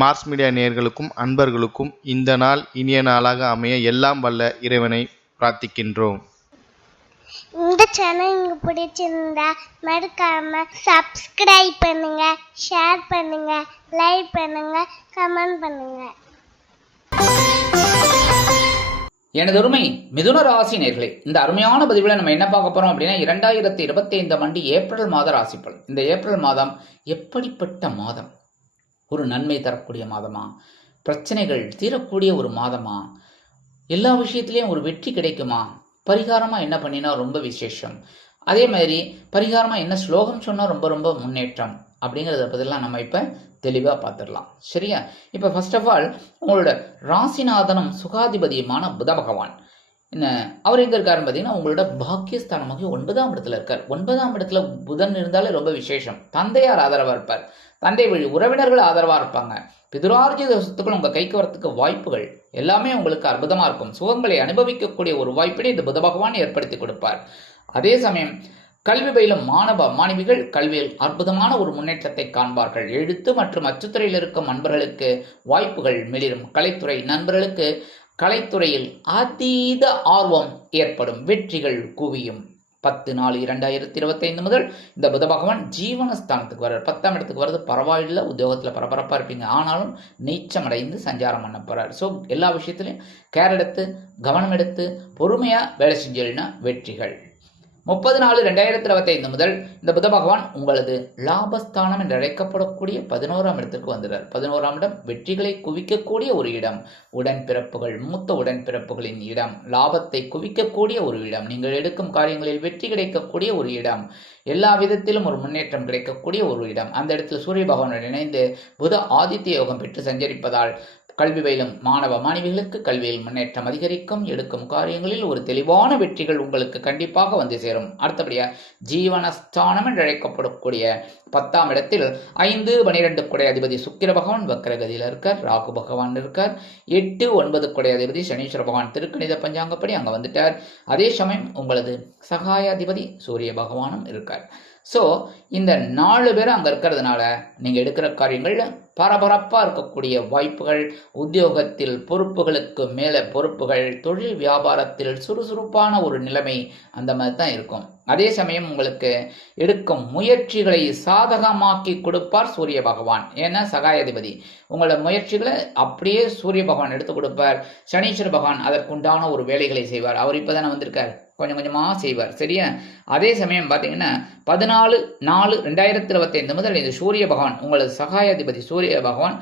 Mars media நேயர்களுக்கும் அன்பர்களுக்கும் இந்த நாள் இனிய நாளாக அமைய எல்லாம் வல்ல இறைவனை பிரார்த்திக்கின்றோம். இந்த சேனல் உங்களுக்கு பிடிச்சிருந்தா மறக்காம சப்ஸ்கிரைப் பண்ணுங்க ஷேர் பண்ணுங்க லைக் பண்ணுங்க கமெண்ட் பண்ணுங்க. எனது அருமை மிதுன ராசி நேர்களே இந்த அருமையான பதிவில் நம்ம என்ன பார்க்க போறோம் அப்படின்னா இரண்டாயிரத்தி இருபத்தி ஐந்தாம் ஆண்டு ஏப்ரல் மாத ராசிப்பல் இந்த ஏப்ரல் மாதம் எப்படிப்பட்ட மாதம்? ஒரு நன்மை தரக்கூடிய மாதமா? பிரச்சனைகள் தீரக்கூடிய ஒரு மாதமா? எல்லா விஷயத்துலேயும் ஒரு வெற்றி கிடைக்குமா? பரிகாரமாக என்ன பண்ணினா ரொம்ப விசேஷம். அதே மாதிரி பரிகாரமாக என்ன ஸ்லோகம் சொன்னால் ரொம்ப ரொம்ப முன்னேற்றம் அப்படிங்கிறத பற்றிலாம் நம்ம இப்போ தெளிவாக பார்த்துடலாம் சரியா? இப்போ ஃபர்ஸ்ட் ஆஃப் ஆல் உங்களோட ராசிநாதனும் சுகாதிபதியுமான புத பகவான். என்ன? அவர் எங்கே இருக்காருன்னு பார்த்தீங்கன்னா உங்களோட பாக்கியஸ்தானமாக ஒன்பதாம் இடத்துல இருக்கார். ஒன்பதாம் இடத்துல புதன் இருந்தாலே ரொம்ப விசேஷம். தந்தையார் ஆதரவாக இருப்பார். தந்தை வழி உறவினர்கள் ஆதரவாக இருப்பாங்க. பிதுரார்ஜித சொத்துக்கள் உங்கள் கைக்கு வரத்துக்கு வாய்ப்புகள் எல்லாமே உங்களுக்கு அற்புதமாக இருக்கும். சுகங்களை அனுபவிக்கக்கூடிய ஒரு வாய்ப்பினை இந்த புத பகவான் ஏற்படுத்தி கொடுப்பார். அதே சமயம் கல்வி பயிலும் மாணவ மாணவிகள் கல்வியில் அற்புதமான ஒரு முன்னேற்றத்தை காண்பார்கள். எழுத்து மற்றும் அச்சுத்துறையில் இருக்கும் நண்பர்களுக்கு வாய்ப்புகள் மிளிரும். கலைத்துறை நண்பர்களுக்கு கலைத்துறையில் அதீத ஆர்வம் ஏற்படும் வெற்றிகள் குவியும். பத்து நாலு இரண்டாயிரத்தி இருபத்தைந்து முதல் இந்த புத பகவான் ஜீவனஸ்தானத்துக்கு வர்றார். பத்தாம் இடத்துக்கு வர்றது பரவாயில்லை உத்தியோகத்தில் பரபரப்பாக இருப்பீங்க. ஆனாலும் நீச்சம் அடைந்து சஞ்சாரம் பண்ண போகிறார் ஸோ எல்லா விஷயத்துலையும் கேர் எடுத்து கவனம் எடுத்து பொறுமையாக வேலை செஞ்சீங்கன்னா வெற்றிகள். முப்பது நாலு ரெண்டாயிரத்தி இருபத்தைந்து முதல் இந்த புத பகவான் உங்களது லாபஸ்தானம் என்று அழைக்கப்படக்கூடிய பதினோராம் இடத்திற்கு வந்துடுறார். பதினோராம் இடம் வெற்றிகளை குவிக்கக்கூடிய ஒரு இடம். உடன்பிறப்புகள் மூத்த உடன்பிறப்புகளின் இடம். லாபத்தை குவிக்கக்கூடிய ஒரு இடம். நீங்கள் எடுக்கும் காரியங்களில் வெற்றி கிடைக்கக்கூடிய ஒரு இடம். எல்லா விதத்திலும் ஒரு முன்னேற்றம் கிடைக்கக்கூடிய ஒரு இடம். அந்த இடத்தில் சூரிய பகவானுடன் இணைந்து புத ஆதித்ய யோகம் பெற்று சஞ்சரிப்பதால் கல்வி பயிலும் மாணவ மாணவிகளுக்கு கல்வியில் முன்னேற்றம் அதிகரிக்கும். எடுக்கும் காரியங்களில் ஒரு தெளிவான வெற்றிகள் உங்களுக்கு கண்டிப்பாக வந்து சேரும். அடுத்தபடியாக ஜீவனஸ்தானம் என்று அழைக்கப்படக்கூடிய பத்தாம் இடத்தில் ஐந்து பனிரெண்டு குடை அதிபதி சுக்கிர பகவான் வக்கரகதியில் இருக்கார் ராகு பகவான் இருக்கார். எட்டு ஒன்பது குடை அதிபதி சனீஸ்வர பகவான் திருக்கணித பஞ்சாங்கப்படி அங்கே வந்துட்டார். அதே சமயம் உங்களது சகாயாதிபதி சூரிய பகவானும் இருக்கார். ஸோ இந்த நாலு பேரும் அங்கே இருக்கிறதுனால நீங்கள் எடுக்கிற காரியங்கள் பரபரப்பாக இருக்கக்கூடிய வாய்ப்புகள் உத்தியோகத்தில் பொறுப்புகளுக்கு மேலே பொறுப்புகள் தொழில் வியாபாரத்தில் சுறுசுறுப்பான ஒரு நிலைமை அந்த மாதிரி தான் இருக்கும். அதே சமயம் உங்களுக்கு எடுக்கும் முயற்சிகளை சாதகமாக்கி கொடுப்பார் சூரிய பகவான். ஏன்னா சகாயாதிபதி உங்களோட முயற்சிகளை அப்படியே சூரிய பகவான் எடுத்து கொடுப்பார். சனீஸ்வர பகவான் அதற்குண்டான ஒரு வேலைகளை செய்வார். அவர் இப்போ தானே வந்திருக்கார். கொஞ்சம் கொஞ்சமாக செய்வார். சரியா? அதே சமயம் பார்த்தீங்கன்னா பதினாலு நாலு ரெண்டாயிரத்தி இருபத்தைந்து முதல் இந்த சூரிய பகவான் உங்களது சகாயாதிபதி சூரிய பகவான்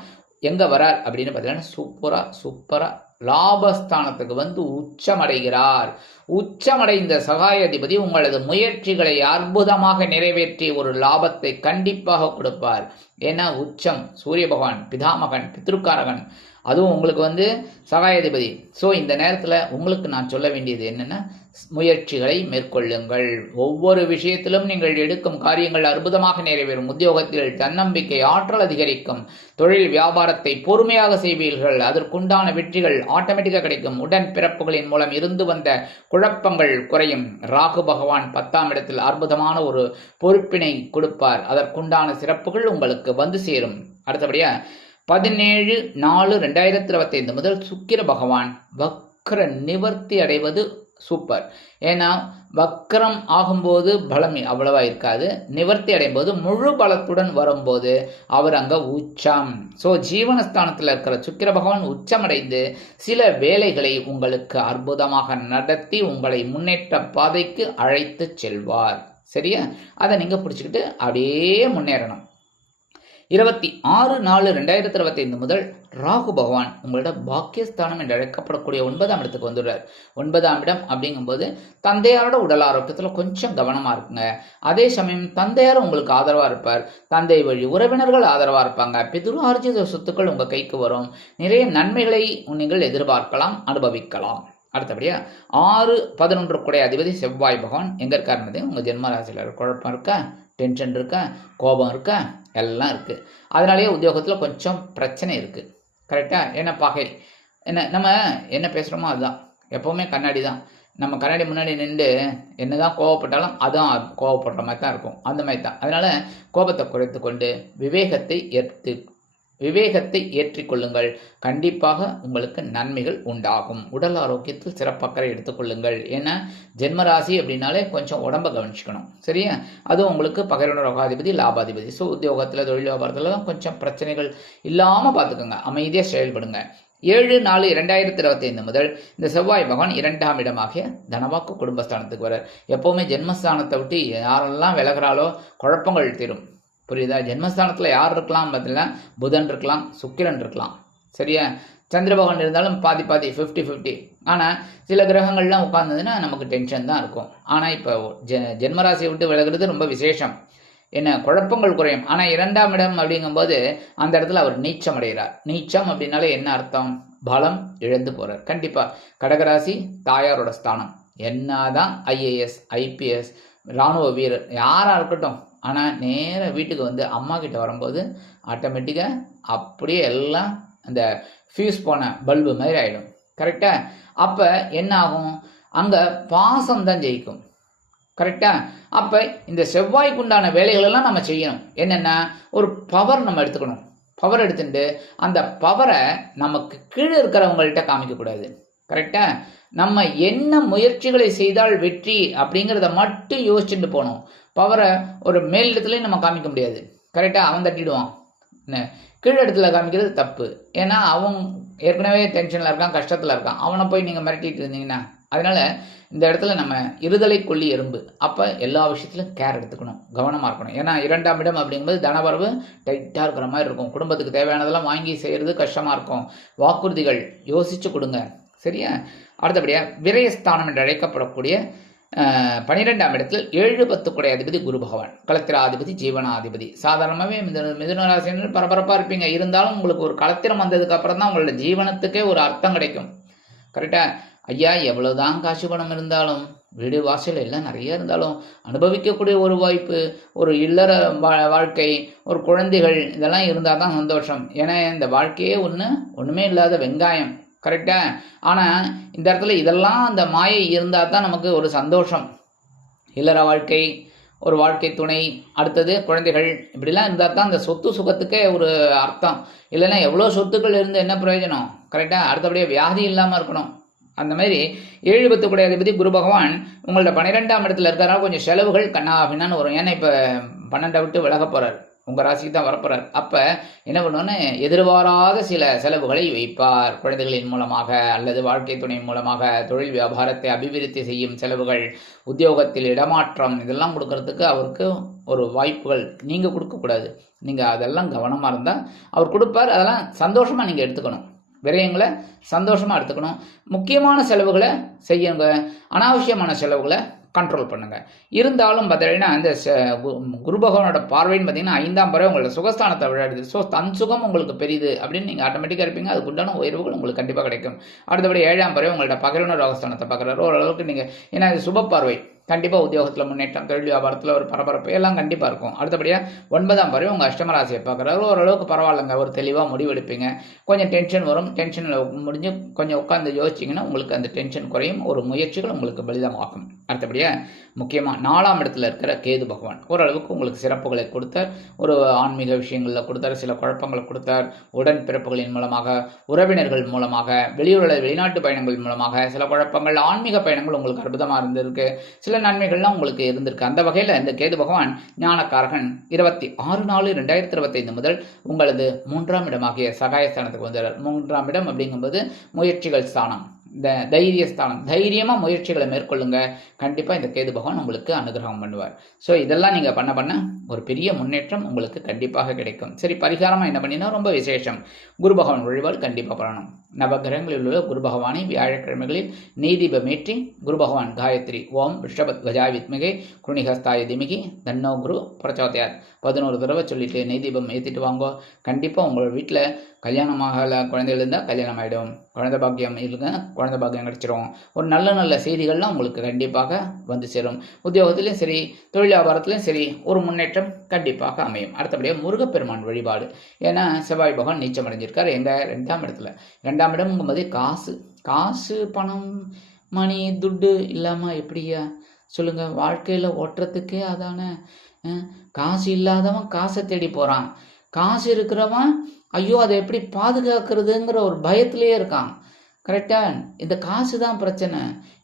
எங்கே வரார் அப்படின்னு பார்த்தீங்கன்னா சூப்பராக சூப்பராக லாபஸ்தானத்துக்கு வந்து உச்சமடைகிறார். உச்சமடைந்த சகாயாதிபதி உங்களது முயற்சிகளை அற்புதமாக நிறைவேற்றி ஒரு லாபத்தை கண்டிப்பாக கொடுப்பார். ஏன்னா உச்சம் சூரிய பகவான் பிதாமகன் பித்ருக்காரகன் அதுவும் உங்களுக்கு வந்து சகாயாதிபதி. ஸோ இந்த நேரத்தில் உங்களுக்கு நான் சொல்ல வேண்டியது என்னென்னா முயற்சிகளை மேற்கொள்ளுங்கள். ஒவ்வொரு விஷயத்திலும் நீங்கள் எடுக்கும் காரியங்கள் அற்புதமாக நிறைவேறும். உத்தியோகத்தில் தன்னம்பிக்கை ஆற்றல் அதிகரிக்கும். தொழில் வியாபாரத்தை பொறுமையாக செய்வீர்கள். அதற்குண்டான வெற்றிகள் ஆட்டோமேட்டிக்காக கிடைக்கும். உடன் பிறப்புகளின் மூலம் இருந்து வந்த குழப்பங்கள் குறையும். ராகு பகவான் பத்தாம் இடத்தில் அற்புதமான ஒரு பொறுப்பினை கொடுப்பார். அதற்குண்டான சிறப்புகள் உங்களுக்கு வந்து சேரும். அடுத்தபடியாக பதினேழு நாலு ரெண்டாயிரத்தி இருபத்தைந்து முதல் சுக்கிர பகவான் வக்ர நிவர்த்தி அடைவது சூப்பர். ஏன்னா வக்கரம் ஆகும்போது பலம் அவ்வளவா இருக்காது. நிவர்த்தி அடையும் போது முழு பலத்துடன் வரும்போது அவர் அங்கே உச்சம். ஸோ ஜீவனஸ்தானத்தில் இருக்கிற சுக்கிர பகவான் உச்சமடைந்து சில வேலைகளை உங்களுக்கு அற்புதமாக நடத்தி உங்களை முன்னேற்ற பாதைக்கு அழைத்து செல்வார். சரியா? அதை நீங்கள் பிடிச்சிக்கிட்டு அப்படியே முன்னேறணும். இருபத்தி ஆறு நாலு ரெண்டாயிரத்தி இருபத்தைந்து முதல் ராகு பகவான் உங்களோட பாக்கியஸ்தானம் என்று அழைக்கப்படக்கூடிய ஒன்பதாம் இடத்துக்கு வந்துடுறார். ஒன்பதாம் இடம் அப்படிங்கும்போது தந்தையாரோட உடல் ஆரோக்கியத்தில் கொஞ்சம் கவனமாக இருக்குங்க. அதே சமயம் தந்தையார் உங்களுக்கு ஆதரவாக இருப்பார். தந்தை வழி உறவினர்கள் ஆதரவாக இருப்பாங்க. பிதுரார்ஜித சொத்துக்கள் உங்கள் கைக்கு வரும். நிறைய நன்மைகளை நீங்கள் எதிர்பார்க்கலாம் அனுபவிக்கலாம். அடுத்தபடியா ஆறு பதினொன்று கூட அதிபதி செவ்வாய் பகவான் எங்கே இருக்காருன்னது உங்கள் ஜென்மராசியில் குழப்பம் இருக்கா? டென்ஷன் இருக்கா? கோபம் இருக்கா? எல்லாம் இருக்குது அதனாலேயே உத்தியோகத்தில் கொஞ்சம் பிரச்சனை இருக்குது கரெக்டாக என்ன பகை? என்ன நம்ம என்ன பேசுகிறோமோ அதுதான். எப்போவுமே கண்ணாடி தான். நம்ம கண்ணாடி முன்னாடி நின்று என்ன தான் கோவப்பட்டாலும் அதுதான் கோவப்படுற மாதிரி தான் இருக்கும். அந்த மாதிரி தான் அதனால் கோபத்தை குறைத்து கொண்டு விவேகத்தை ஏற்று விவேகத்தை ஏற்றிக்கொள்ளுங்கள் கண்டிப்பாக உங்களுக்கு நன்மைகள் உண்டாகும். உடல் ஆரோக்கியத்தில் சிறப்பக்கறை எடுத்துக்கொள்ளுங்கள் ஏன்னா ஜென்மராசி அப்படின்னாலே கொஞ்சம் உடம்ப கவனிச்சுக்கணும். சரியா? அதுவும் உங்களுக்கு பகைவன ரோகாதிபதி லாபாதிபதி. ஸோ உத்தியோகத்தில் தொழில் வியாபாரத்துலலாம் கொஞ்சம் பிரச்சனைகள் இல்லாமல் பார்த்துக்கோங்க அமைதியாக செயல்படுங்க. ஏழு நாலு இரண்டாயிரத்தி இருபத்தைந்து முதல் இந்த செவ்வாய் பகவான் இரண்டாம் இடமாகிய தனவாக்கு குடும்பஸ்தானத்துக்கு வரார் எப்போவுமே ஜென்மஸ்தானத்தை விட்டு யாரெல்லாம் விலகிறாலோ குழப்பங்கள் தீரும். புரியுதா? ஜென்மஸ்தானத்தில் யார் இருக்கலாம் பார்த்தீங்கன்னா புதன் இருக்கலாம் சுக்கிரன் இருக்கலாம். சரியா? சந்திரபகவான் இருந்தாலும் பாதி பாதி ஃபிஃப்டி ஃபிஃப்டி ஆனால் சில கிரகங்கள்லாம் உட்கார்ந்ததுன்னா நமக்கு டென்ஷன் தான் இருக்கும். ஆனால் இப்போ ஜெ ஜென்மராசியை விட்டு விலகிறது ரொம்ப விசேஷம். என்ன? குழப்பங்கள் குறையும். ஆனால் இரண்டாம் இடம் அப்படிங்கும்போது அந்த இடத்துல அவர் நீச்சம் அடைகிறார். நீச்சம் அப்படின்னாலே என்ன அர்த்தம்? பலம் இழந்து போகிறார் கண்டிப்பாக கடகராசி தாயாரோட ஸ்தானம். என்னதான் ஐஏஎஸ் ஐபிஎஸ் ராணுவ வீரர் யாராக இருக்கட்டும். ஆனால் நேராக வீட்டுக்கு வந்து அம்மா கிட்ட வரும்போது ஆட்டோமேட்டிக்காக அப்படியே எல்லாம் அந்த ஃபியூஸ் போன பல்பு மாதிரி ஆகிடும் கரெக்டாக அப்போ என்ன ஆகும் அங்கே பாசம் தான் ஜெயிக்கும். கரெக்டாக அப்போ இந்த செவ்வாய்க்கு உண்டான வேலைகளெல்லாம் நம்ம செய்யணும். என்னென்னா ஒரு பவர் நம்ம எடுத்துக்கணும். பவர் எடுத்துட்டு அந்த பவரை நமக்கு கீழே இருக்கிறவங்கள்ட்ட காமிக்கக்கூடாது கரெக்டாக நம்ம என்ன முயற்சிகளை செய்தால் வெற்றி அப்படிங்கிறத மட்டும் யோசிச்சுட்டு போகணும். பவரை ஒரு மேல் இடத்துலையும் நம்ம காமிக்க முடியாது. கரெக்டாக அவன் தட்டிடுவான். என்ன? கீழ் இடத்துல காமிக்கிறது தப்பு. ஏன்னா அவன் ஏற்கனவே டென்ஷனில் இருக்கான் கஷ்டத்தில் இருக்கான். அவனை போய் நீங்கள் மிரட்டிட்டு இருந்தீங்கன்னா அதனால் இந்த இடத்துல நம்ம இருதலை கொல்லி எறும்பு. அப்போ எல்லா விஷயத்திலும் கேர் எடுத்துக்கணும். கவனமாக இருக்கணும். ஏன்னா இரண்டாம் இடம் அப்படிங்கும்போது தனவரவு டைட்டாக இருக்கிற மாதிரி இருக்கும். குடும்பத்துக்கு தேவையானதெல்லாம் வாங்கி செய்கிறது கஷ்டமாக இருக்கும். வாக்குறுதிகள் யோசித்து கொடுங்க. சரியா? அடுத்தபடியாக விரயஸ்தானம் என்று அழைக்கப்படக்கூடிய பனிரெண்டாம் இடத்தில் ஏழு பத்துக்குடைய அதிபதி குரு பகவான் களத்திராதிபதி ஜீவனாதிபதி. சாதாரணமாகவே மிதுன மிதுனராசினர் பரபரப்பாக இருப்பீங்க. இருந்தாலும் உங்களுக்கு ஒரு களத்திரம் வந்ததுக்கு அப்புறம் தான் உங்களோட ஜீவனத்துக்கே ஒரு அர்த்தம் கிடைக்கும். கரெக்டாக ஐயா எவ்வளோதான் காசு பணம் இருந்தாலும் வீடு வாசல் எல்லாம் நிறைய இருந்தாலும் அனுபவிக்கக்கூடிய ஒரு வாய்ப்பு ஒரு இல்லற வா- வாழ்க்கை ஒரு குழந்தைகள் இதெல்லாம் இருந்தால் தான் சந்தோஷம். ஏன்னா இந்த வாழ்க்கையே ஒன்று ஒன்றுமே இல்லாத வெங்காயம். கரெக்டாக ஆனால் இந்த இடத்துல இதெல்லாம் அந்த மாயை இருந்தால் தான் நமக்கு ஒரு சந்தோஷம். இல்லற வாழ்க்கை ஒரு வாழ்க்கை துணை அடுத்தது குழந்தைகள். இப்படிலாம் இருந்தால் தான் அந்த சொத்து சுகத்துக்கே ஒரு அர்த்தம். இல்லைன்னா எவ்வளோ சொத்துக்கள் இருந்து என்ன பிரயோஜனம்? கரெக்டாக அடுத்தபடியே வியாதி இல்லாமல் இருக்கணும். அந்த மாதிரி ஏழு பத்துக்குடைய அதிபதி குரு பகவான் உங்களோட பன்னிரெண்டாம் இடத்துல இருக்கிறனால கொஞ்சம் செலவுகள் கண்ணா பின்னான்னு வரும். ஏன்னா இப்போ பன்னெண்டை விட்டு விலக போகிறார் உங்கள் ராசிக்கு தான் வரப்போகிறார் அப்போ என்ன பண்ணுவோன்னு எதிர்பாராத சில செலவுகளை வைப்பார். குழந்தைகளின் மூலமாக அல்லது வாழ்க்கை துணையின் மூலமாக தொழில் வியாபாரத்தை அபிவிருத்தி செய்யும் செலவுகள் உத்தியோகத்தில் இடமாற்றம் இதெல்லாம் கொடுக்கறதுக்கு அவருக்கு ஒரு வாய்ப்புகள் நீங்கள் கொடுக்கக்கூடாது. நீங்கள் அதெல்லாம் கவனமாக இருந்தால் அவர் கொடுப்பார். அதெல்லாம் சந்தோஷமாக நீங்கள் எடுத்துக்கணும். விரயங்களை சந்தோஷமாக எடுத்துக்கணும். முக்கியமான செலவுகளை செய்யுங்க. அனாவசியமான செலவுகளை கண்ட்ரோல் பண்ணுங்க. இருந்தாலும் பார்த்தீங்கன்னா அந்த ச- கு- குரு பகவானோட பார்வைன்னு பார்த்தீங்கன்னா ஐந்தாம் பறவை உங்களோட சுகஸ்தானத்தை விளையாடுது. ஸோ தன் சுகம் உங்களுக்கு பெரியது அப்படின்னு நீங்கள் ஆட்டோமேட்டிக்காக இருப்பீங்க. அதுக்கு உண்டான உயர்வுகள் உங்களுக்கு கண்டிப்பாக கிடைக்கும். அடுத்தபடி ஏழாம் பறவை உங்களோட பகரன ரோகஸ்தானத்தை பார்க்குறாரு. ஓரளவுக்கு நீங்கள் ஏன்னா இது சுப பார்வை. கண்டிப்பாக உத்தியோகத்தில் முன்னேற்றம் தொழில் வியாபாரத்தில் ஒரு பரபரப்பு எல்லாம் கண்டிப்பாக இருக்கும். அடுத்தபடியாக ஒன்பதாம் பருவம் உங்கள் அஷ்டமராசியை பார்க்குறாரு. ஓரளவுக்கு பரவாயில்லைங்க ஒரு தெளிவாக முடிவெடுப்பீங்க. கொஞ்சம் டென்ஷன் வரும். டென்ஷனில் முடிஞ்சு கொஞ்சம் உட்காந்து யோசிச்சிங்கன்னா உங்களுக்கு அந்த டென்ஷன் குறையும். ஒரு முயற்சிகள் உங்களுக்கு பலிதமாகும். அடுத்தபடியாக முக்கியமாக நாலாம் இடத்துல இருக்கிற கேது பகவான். ஓரளவுக்கு உங்களுக்கு சிறப்புகளை கொடுத்தார். ஒரு ஆன்மீக விஷயங்களில் கொடுத்தார். சில குழப்பங்களை கொடுத்தார். உடன் பிறப்புகளின் மூலமாக உறவினர்கள் மூலமாக வெளியூரில் வெளிநாட்டு பயணங்கள் மூலமாக சில குழப்பங்கள் ஆன்மீக பயணங்கள் உங்களுக்கு அற்புதமாக இருந்திருக்கு. சில நன்மைகள்லாம் உங்களுக்கு இருந்திருக்கு. அந்த வகையில் இந்த கேது பகவான் ஞானக்காரகன் இருபத்தி ஆறு நாலு ரெண்டாயிரத்தி இருபத்தைந்து முதல் உங்களது மூன்றாம் இடமாகிய சகாயஸ்தானத்துக்கு வந்துடுறார் மூன்றாம் இடம் அப்படிங்கும்போது முயற்சிகள் ஸ்தானம். இந்த தைரிய ஸ்தானம் தைரியமாக முயற்சிகளை மேற்கொள்ளுங்க. கண்டிப்பாக இந்த கேது பகவான் உங்களுக்கு அனுகிரகம் பண்ணுவார். ஸோ இதெல்லாம் நீங்கள் பண்ண பண்ண ஒரு பெரிய முன்னேற்றம் உங்களுக்கு கண்டிப்பாக கிடைக்கும். சரி பரிகாரமாக என்ன பண்ணினா ரொம்ப விசேஷம். குரு பகவான் வழிபாடு கண்டிப்பாக பண்ணணும். நவகிரகங்களில் உள்ள குரு பகவானை வியாழக்கிழமைகளில் நீதிபமேற்றி குரு பகவான் காயத்ரி ஓம் ரிஷபத் கஜா வித்மிகை குருணிகஸ்தாய திமிகி தன்னோ குரு பிரச்சோதயாத். பதினோரு தடவை சொல்லிட்டு நெய்தீபம் ஏற்றிட்டு வாங்கோ. கண்டிப்பாக உங்கள் வீட்டில் கல்யாணம் ஆகலை குழந்தைகள் இருந்தால் கல்யாணம் ஆகிடும் குழந்தை பாக்கியம் இருங்க குழந்தை பாக்கியம் கிடைச்சிரும். ஒரு நல்ல நல்ல செய்திகள்லாம் உங்களுக்கு கண்டிப்பாக வந்து சேரும். உத்தியோகத்திலையும் சரி தொழில் வியாபாரத்திலையும் சரி ஒரு முன்னேற்றம் கண்டிப்பாக அமையும். அடுத்தபடியாக முருகப்பெருமான் வழிபாடு. ஏன்னா செவ்வாய் பகவான் நீச்சம் அடைஞ்சிருக்கார். எங்கள் ரெண்டாம் இடத்துல. ரெண்டாம் இடம்ங்கும்போது காசு. காசு பணம் மணி துட்டு இல்லாமல் எப்படியா? சொல்லுங்கள் வாழ்க்கையில் ஓட்டுறதுக்கே அதான? காசு இல்லாதவன் காசை தேடி போகிறான் காசு இருக்கிறவன் ஐயோ அதை எப்படி பாதுகாக்கிறதுங்கிற ஒரு பயத்திலேயே இருக்கான். கரெக்டா இந்த காசு தான் பிரச்சனை.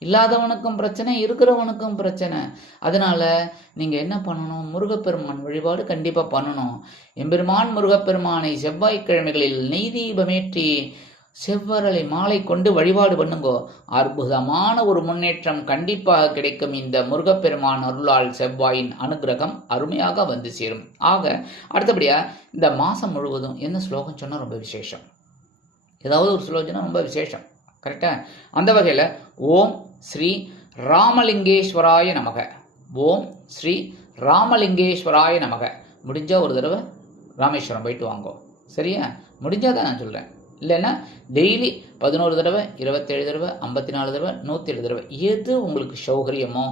இல்லாதவனுக்கும் பிரச்சனை இருக்கிறவனுக்கும் பிரச்சனை. அதனால நீங்கள் என்ன பண்ணணும்? முருகப்பெருமான் வழிபாடு கண்டிப்பாக பண்ணணும். எம்பெருமான் முருகப்பெருமானை செவ்வாய்க்கிழமைகளில் நெய் தீபமேற்றி செவ்வரலை மாலை கொண்டு வழிபாடு பண்ணுங்கோ. அற்புதமான ஒரு முன்னேற்றம் கண்டிப்பாக கிடைக்கும் இந்த முருகப்பெருமான் அருளால் செவ்வாயின் அனுகிரகம் அருமையாக வந்து சேரும். ஆக அடுத்தபடியாக இந்த மாதம் முழுவதும் என்ன ஸ்லோகம் சொன்னால் ரொம்ப விசேஷம். ஏதாவது ஒரு ஸ்லோகம் ரொம்ப விசேஷம். கரெக்டாக அந்த வகையில் ஓம் ஸ்ரீ ராமலிங்கேஸ்வராய நமக. ஓம் ஸ்ரீ ராமலிங்கேஸ்வராய நமக. முடிஞ்சால் ஒரு தடவை ராமேஸ்வரம் போயிட்டு வாங்கோ. சரியா? முடிஞ்சாதான் நான் சொல்கிறேன் இல்லைன்னா டெய்லி பதினோரு தடவை இருபத்தேழு தடவை ஐம்பத்தி நாலு தடவை நூற்றி ஏழு தடவை. எது உங்களுக்கு சௌகரியமோ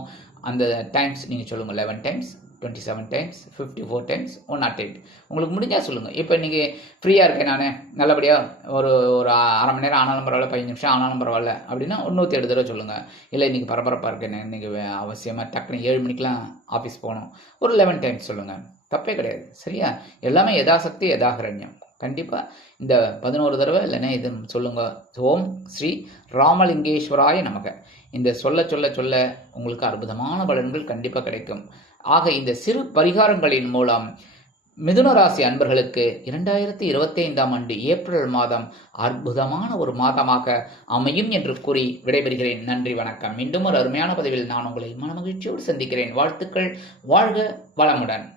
அந்த டைம்ஸ் நீங்கள் சொல்லுங்கள் eleven times twenty seven times fifty four times one nought eight உங்களுக்கு முடிஞ்சால் சொல்லுங்கள் இப்போ நீங்கள் ஃப்ரீயாக இருக்கேன் நான். நல்லபடியாக ஒரு ஒரு அரை மணி நேரம் ஆனாலும் பரவாயில்ல பதினஞ்சு நிமிஷம் ஆனாலும் பரவாயில்ல அப்படின்னா ஒரு நூற்றி ஏழு தடவை சொல்லுங்கள் இல்லை இன்றைக்கி பரபரப்பாக இருக்கேன். இன்றைக்கி அவசியமாக டக்குனு ஏழு மணிக்கெலாம் ஆஃபீஸ் போகணும். ஒரு லெவன் டைம்ஸ் சொல்லுங்கள் தப்பே கிடையாது. சரியா? எல்லாமே யதாசக்தி யதாகரண்யம். கண்டிப்பாக இந்த பதினோரு தடவை இல்லைன்னா இது சொல்லுங்கள் ஓம் ஸ்ரீ ராமலிங்கேஸ்வராய நமக. இந்த சொல்ல சொல்ல சொல்ல உங்களுக்கு அற்புதமான பலன்கள் கண்டிப்பாக கிடைக்கும். ஆக இந்த சிறு பரிகாரங்களின் மூலம் மிதுன ராசி அன்பர்களுக்கு இரண்டாயிரத்தி இருபத்தி ஐந்தாம் ஆண்டு ஏப்ரல் மாதம் அற்புதமான ஒரு மாதமாக அமையும் என்று கூறி விடைபெறுகிறேன். நன்றி வணக்கம். மீண்டும் ஒரு அருமையான பதிவில் நான் உங்களை மனமகிழ்ச்சியோடு சந்திக்கிறேன். வாழ்த்துக்கள். வாழ்க வளமுடன்.